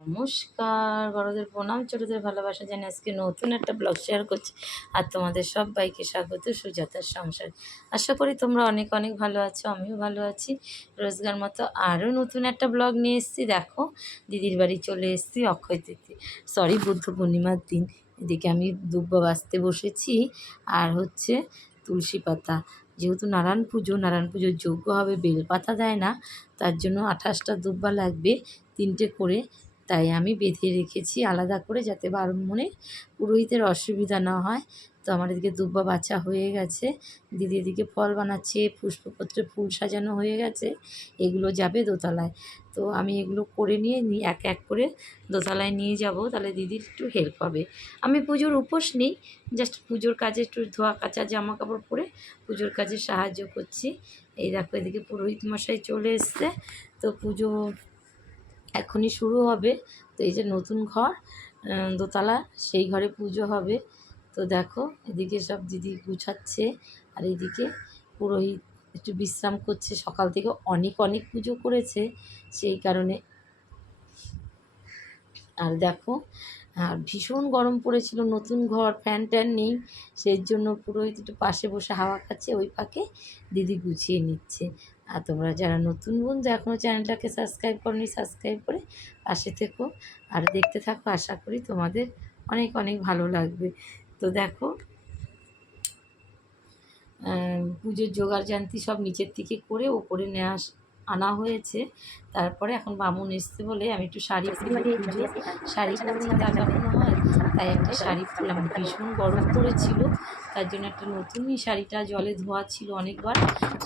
নমস্কার, বড়দের প্রণাম, ছোটদের ভালোবাসা জানি। আজকে নতুন একটা ব্লগ শেয়ার করছি আর তোমাদের সবাইকে স্বাগত সুজাতার সংসার। আশা করি তোমরা অনেক অনেক ভালো আছো, আমিও ভালো আছি। রোজগার মতো আরও নতুন একটা ব্লগ নিয়ে এসেছি। দেখো, দিদির বাড়ি চলে এসেছি অক্ষয় তৃতীয়া, বুদ্ধ পূর্ণিমার দিন। এদিকে আমি দুব্বা বাজতে বসেছি আর হচ্ছে তুলসী পাতা, যেহেতু নারায়ণ পুজোর যজ্ঞ হবে, বেলপাতা দেয় না, তার জন্য 28টা দুব্বা লাগবে, 3টে করে। তাই আমি বেঁধে রেখেছি আলাদা করে, যাতে ব্রাহ্মণের পুরোহিতের অসুবিধা না হয়। তো আমার এদিকে দুব্বা বাছা হয়ে গেছে, দিদি এদিকে ফল বানাচ্ছে, পুষ্পপত্রে ফুল সাজানো হয়ে গেছে, এগুলো যাবে দোতলায়। তো আমি এগুলো করে নিয়ে এক এক করে দোতলায় নিয়ে যাব, তাহলে দিদির একটু হেল্প হবে। আমি পুজোর উপোস নিই, জাস্ট পুজোর কাজে একটু ধোয়া কাচা জামা কাপড় পরে পুজোর কাজে সাহায্য করছি। এই দেখো, এদিকে পুরোহিত মশাই চলে এসছে, তো পুজো এখনই শুরু হবে। তো এই যে নতুন ঘর, দোতলা, সেই ঘরে পুজো হবে। তো দেখো, এদিকে সব দিদি গুছাচ্ছে আর এদিকে পুরোহিত একটু বিশ্রাম করছে, সকাল থেকে অনেক অনেক পুজো করেছে সেই কারণে। আর দেখো, আর ভীষণ গরম পড়েছিল, নতুন ঘর, ফ্যান ট্যান নেই, সেই জন্য পুরোহিত একটু পাশে বসে হাওয়া খাচ্ছে, ওই ফাঁকে দিদি গুছিয়ে নিচ্ছে। আর তোমরা যারা নতুন বন্ধু এখনও চ্যানেলটাকে সাবস্ক্রাইব করোনি, সাবস্ক্রাইব করে পাশে থেকো আর দেখতে থাকো, আশা করি তোমাদের অনেক অনেক ভালো লাগবে। তো দেখো, পুজোর জোগাড় সব নিচের থেকে করে ওপরে আনা হয়েছে। তারপরে এখন বামুন এসছে বলে আমি একটু শাড়ি শাড়ি পরলে লাগানো হয়, তাই একটা শাড়ি পরলাম। ভীষণ গরম পড়েছিল, তার জন্য একটা নতুনই শাড়িটা জলে ধোয়া ছিল অনেকবার,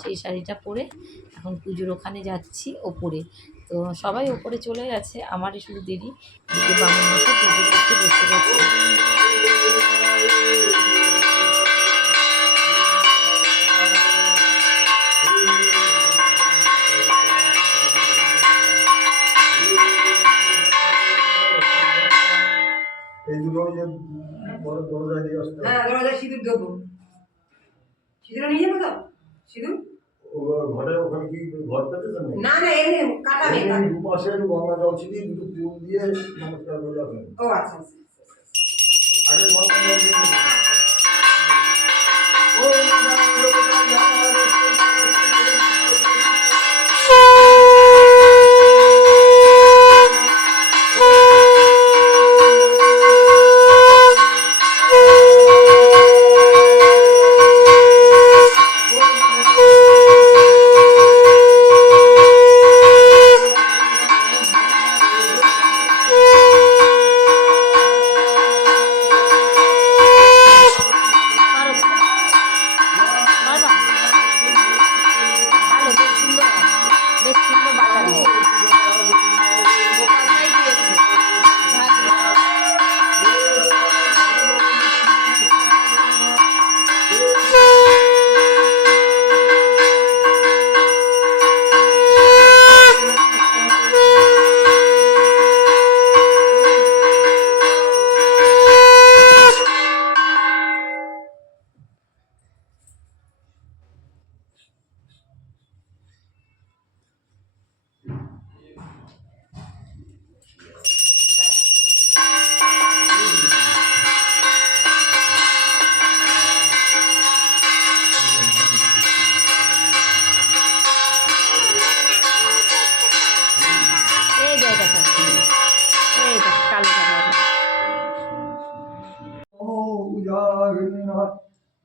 সেই শাড়িটা পরে এখন পুজোর ওখানে যাচ্ছি ওপরে। তো সবাই ওপরে চলে গেছে, আমারই শুধু দেরি। দিকে বামুন বসে পুজো করতে বসে গেছে। এই দুটো যে বড় দরজা দিয়ে আসতে, হ্যাঁ দরজায় সিঁদুর দেবো, সিঁদুর নিয়ে যাবো তো, সিঁদুর ঘরে ওখানে কি ঘর পেতেছেন না? না এমনি কাটাবে, দুপাশে গঙ্গা জল ছিটিয়ে দুটো ফুল দিয়ে নমস্কার করে আসবেন। ও আচ্ছা আচ্ছা, আগে গঙ্গা জল দিয়ে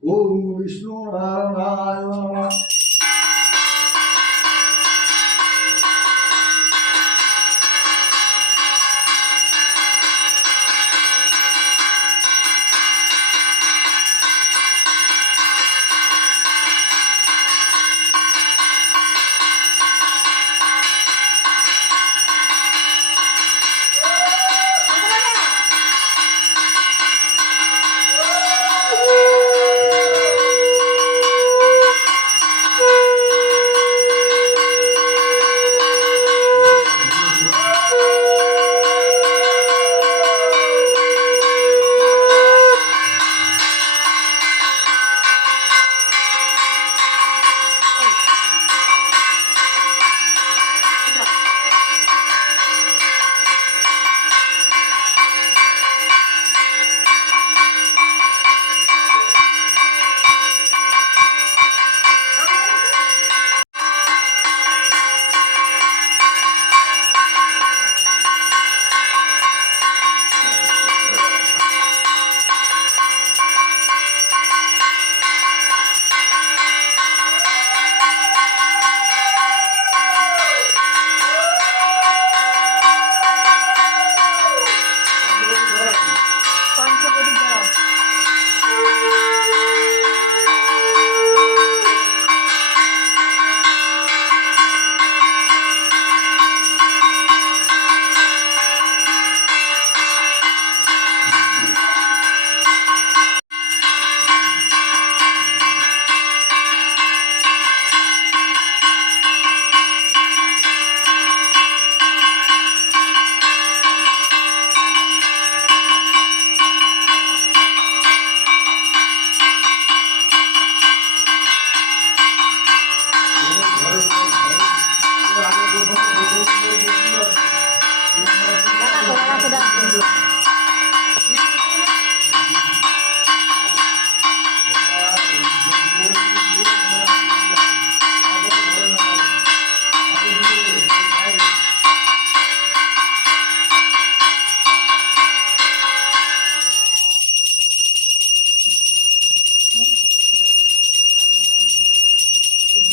ওম বিষ্ণু নারায়ণ নমঃ।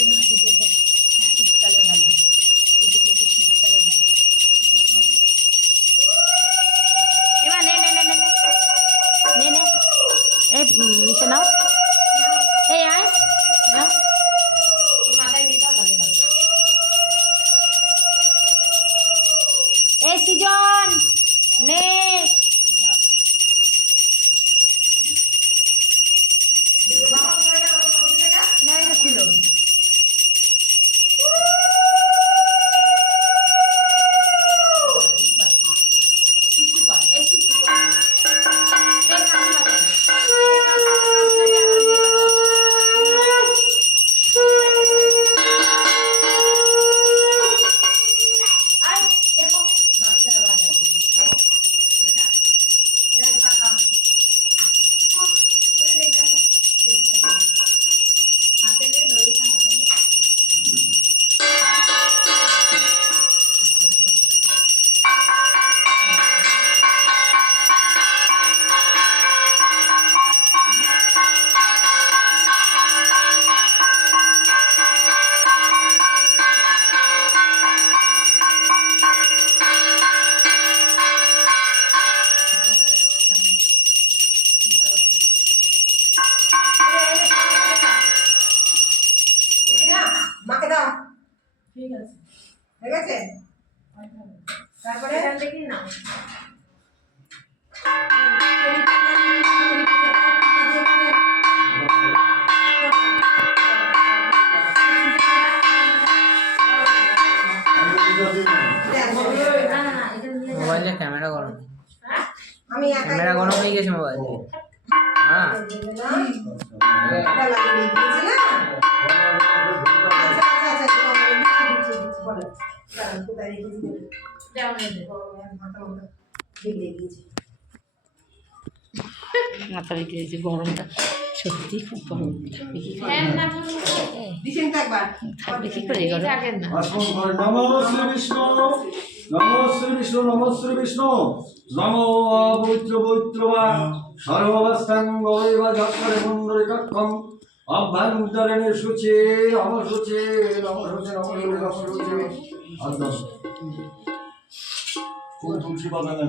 জন্য পুজো তো শীতকালে ভালো, পুজো পুজো শীতকালে ভালো। এবার নে নে নে নে নে নে এই মিশে নাও, এই আয় নাও, তোর মাথায় দিয়ে দাও তাহলে ভালো। এই সৃজন নে, ছিল মাকে দাও, ঠিক আছে, ঠিক আছে। তারপরে দেখি না মোবাইলে ক্যামেরা গরম, আমি ক্যামেরা গরম হয়ে গেছে মোবাইলে। হ্যাঁ মাথা রেখে দিয়েছি, গরমটা সত্যি খুব গরম। থাকবে কি করে গরম? নমো শ্রী বিষ্ণু, নমো শ্রী বিষ্ণু, নমো শ্রী বিষ্ণু, নমো পবিত্র পবিত্র বা সর্বাবস্থান গৌরবা ঝট্টরে মন্ডলে কক্ষম অভ্যন্তরণে শুচে নম শুচে নম শুচে নম শুচে নম শুচে। আদর্শ কোন তুলসী বাগানে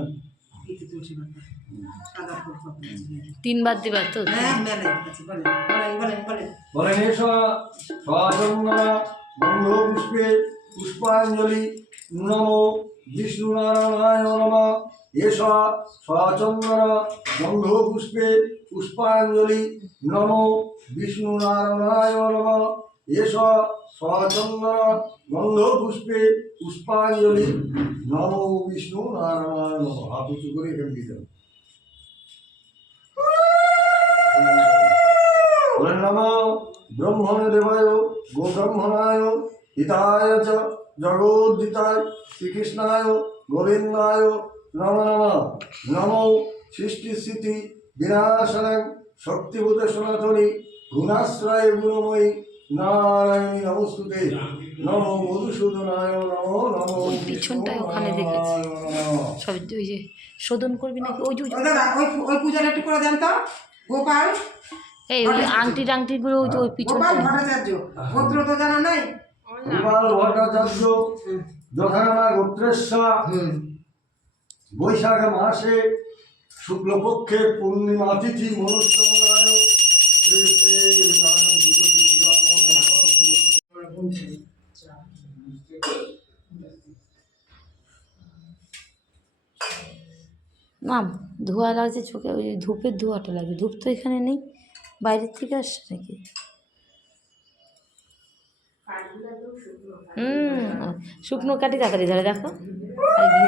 তিনবার দিবার তো। বলেন এসো সচন্দনা গন্ধ পুষ্পে পুষ্পাঞ্জলি নমো বিষ্ণু নারায়ণায় নমঃ। এস সচন্দনা গন্ধ পুষ্পে পুষ্পাঞ্জলি নমো বিষ্ণু নারায়ণায় নমঃ। এস সচন্দনা গন্ধ পুষ্পে পুষ্পাঞ্জলি নমো বিষ্ণু নারায়ণায় নমঃ। হাত উঁচু করে এখানে দিয়ে দেন। বলেন নমো ব্রহ্মণে দেবায় গোব্রহ্মণায় হিতায় চ জগদ্ধিতায় শ্রীকৃষ্ণায় গোবিন্দায় নম নমঃ। নমো সৃষ্টি স্থিতি বিনাশনাং শক্তিভূতে সনাতনী গুণাশ্রয় গুণময়ী নারায়ণী নমস্তুতে। নমো মধুসূদনায় নমো নমো পিছনটায় ওখানে দেখেছি সব। ওই যে শোধন করবি নাকি? ওই যে ওই পূজাটা একটু করে দেন তো গোপাল। এই ওই আংটি টাংটিগুলো ওই যে ওই পিছনটা। ভট্টাচার্য গোত্র তো জানা নাই। গোপাল ভট্টাচার্য যথানামা গোত্রেশ্বর। বৈশাখ মাসে শুক্লপক্ষে পূর্ণিমা তিথি মনুষ্যমনায় শ্রী শ্রী নারায়ণ পুজো না ধোঁয়া লাগছে চোখে, ওই ধূপের ধোঁয়াটা লাগে। ধূপ তো এখানে নেই, বাইরের থেকে আসছে নাকি? শুকনো কাটি তাড়াতাড়ি ধরে দেখো। আর ঘি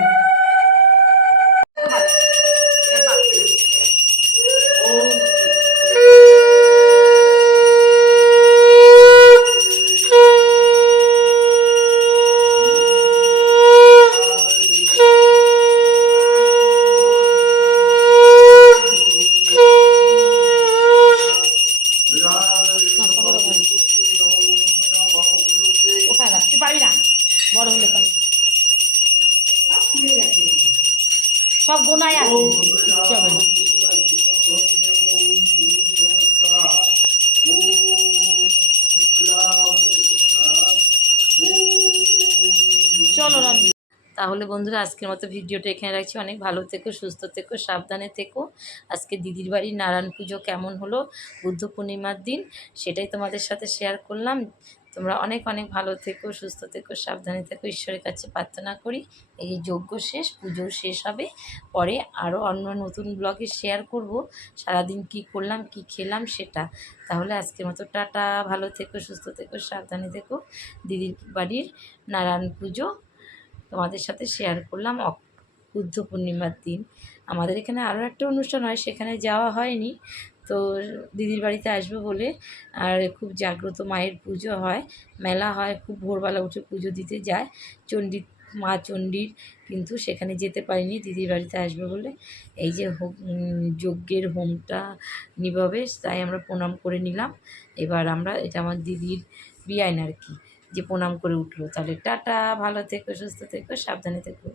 ওখানে রাখ, তুই পারবি না, বড় হলে পারবি। সব গোনায় আছে, কিচ্ছু হবে না। চলো রান্না। তাহলে বন্ধুরা আজকের মতো ভিডিওটা এখানে রাখছি। অনেক ভালো থেকো, সুস্থ থেকো, সাবধানে থেকো। আজকে দিদির বাড়ির নারায়ণ পুজো কেমন হলো বুদ্ধ পূর্ণিমার দিন সেটাই তোমাদের সাথে শেয়ার করলাম। তোমরা অনেক অনেক ভালো থেকো, সুস্থ থেকো, সাবধানে থেকো। ঈশ্বরের কাছে প্রার্থনা করি এই যজ্ঞ শেষ, পুজো শেষ হবে, পরে আরও অন্য নতুন ব্লগে শেয়ার করব সারাদিন কি করলাম কি খেলাম সেটা। তাহলে আজকের মতো টাটা, ভালো থেকো, সুস্থ থেকো, সাবধানে থেকো। দিদির বাড়ির নারায়ণ পুজো তোমাদের সাথে শেয়ার করলাম বুদ্ধ পূর্ণিমার দিন। আমাদের এখানে আরও একটা অনুষ্ঠান হয়, সেখানে যাওয়া হয়নি, তো দিদির বাড়িতে আসবো বলে। আর খুব জাগ্রত মায়ের পুজো হয়, মেলা হয়, খুব ভোরবেলা উঠে পুজো দিতে যায় চণ্ডী মা চণ্ডীর, কিন্তু সেখানে যেতে পারিনি দিদির বাড়িতে আসবে বলে। এই যে যজ্ঞের হোমটা নিভাবে, তাই আমরা প্রণাম করে নিলাম। এবার আমরা, এটা আমার দিদির বিয়ান আর কি, যে প্রণাম করে উঠলো। তাহলে টাটা, ভালো থেকো, সুস্থ থেকো, সাবধানে থেকো।